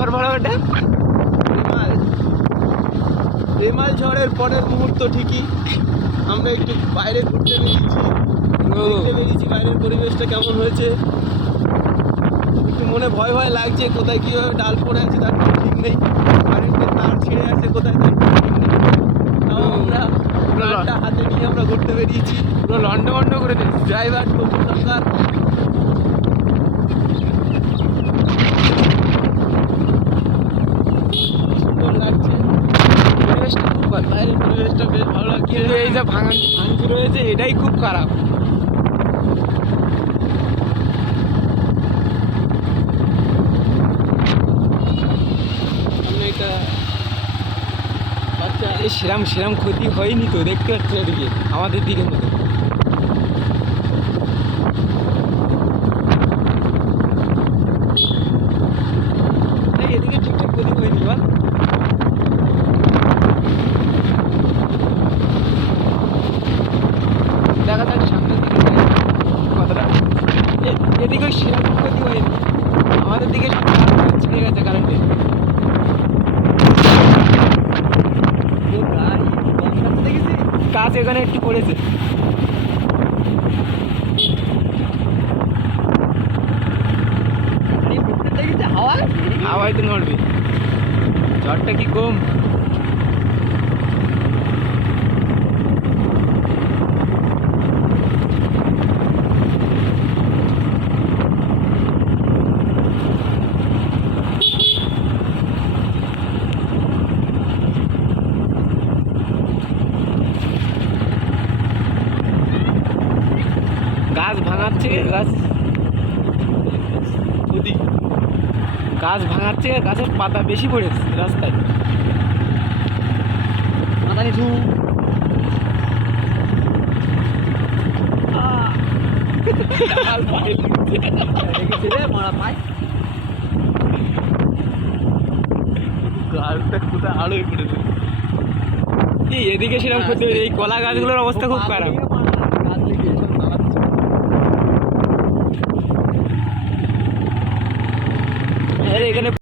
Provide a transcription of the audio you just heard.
ঝড় মারা ওটা? রেমাল ঝড়ের পরের মুহূর্ত ঠিকই আমরা একটু বাইরে ঘুরতে বেরিয়েছি বাইরের পরিবেশটা কেমন হয়েছে। একটু মনে ভয় ভয় লাগছে, কোথায় কীভাবে ডাল পড়ে আছে তার কোনো ঠিক নেই, কারেন্টের তার ছিঁড়ে আছে কোথায় তার কোনো ঠিক নেই। তাও আমরা গানটা হাতে নিয়ে আমরা ঘুরতে বেরিয়েছি, পুরো লন্ডভন্ড করে দিয়েছি। ড্রাইভার তপু সরকার। সুন্দর লাগছে পরিবেশটা খুব ভালো, বাইরের পরিবেশটা বেশ ভালো লাগছে। কিন্তু এই যে ভাঙচুর রয়েছে এটাই খুব খারাপ। সামনে একটা বাচ্চা, সেরাম সেরাম ক্ষতি হয়নি তো, দেখতে পাচ্ছি এদিকে আমাদের দিকের মতো। এদিকে ঠিকঠাক ক্ষতি হয়নি বল। দেখা যাক সামনের দিকে কতটা। এদিকে সেরকম ক্ষতি হয়নি, আমাদের দিকে সব ছিঁড়ে গেছে কারেন্টে। গাছ এখানে একটু পড়েছে। হাওয়ায় তো নড়বে, ঝড়টা কি কম? গাছ ভাঙাচ্ছে, গাছ ভাঙাচ্ছে, গাছের পাতা বেশি পড়েছে রাস্তায়। মাথা নিচু, মারা পায় গাছটা কোথায় আলোয় পড়েছে। এদিকে সেরকম ক্ষতি হয়েছে, এই কলা গাছগুলোর অবস্থা খুব খারাপ। এখানে